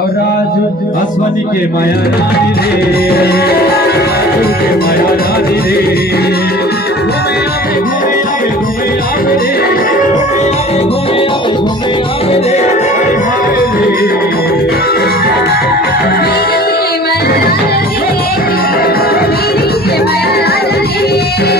और राजू अश्वनी के माया रानी रे, राजू के माया रानी रे, घूमे आवे घूमे आवे घूमे आवे रे, घूमे आवे घूमे आवे रे, हाय रे मेरी के माया रानी रे।